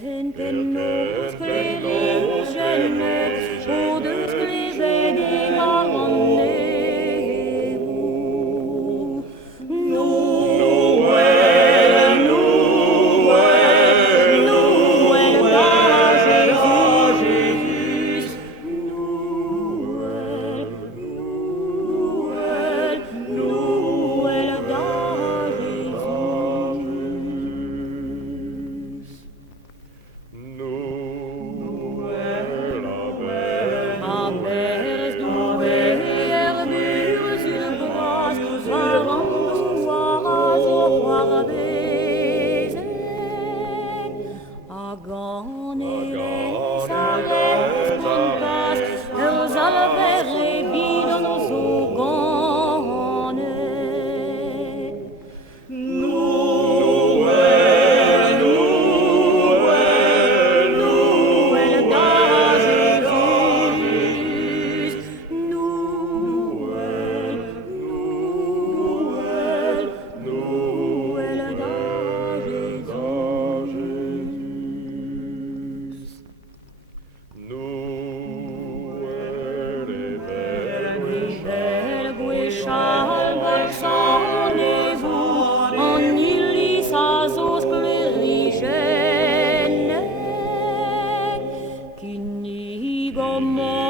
nos scrivigene, o de scrivedi maronneu. Noël, Noël, Noël da Jésus. Noël, Noël, Noël da Jésus. Abers d'ouverture sur bras, avant oiseau voir baiser. Aganele s'arrête en passe, eux alver et vide nos ogone. Noël, Noël, Noël da Jésus. Noël, Noël, Noël da Jésus. Noël est belle, Belle guéchal, balsanez-vous, en illis azos plurigène, qui n'y gommons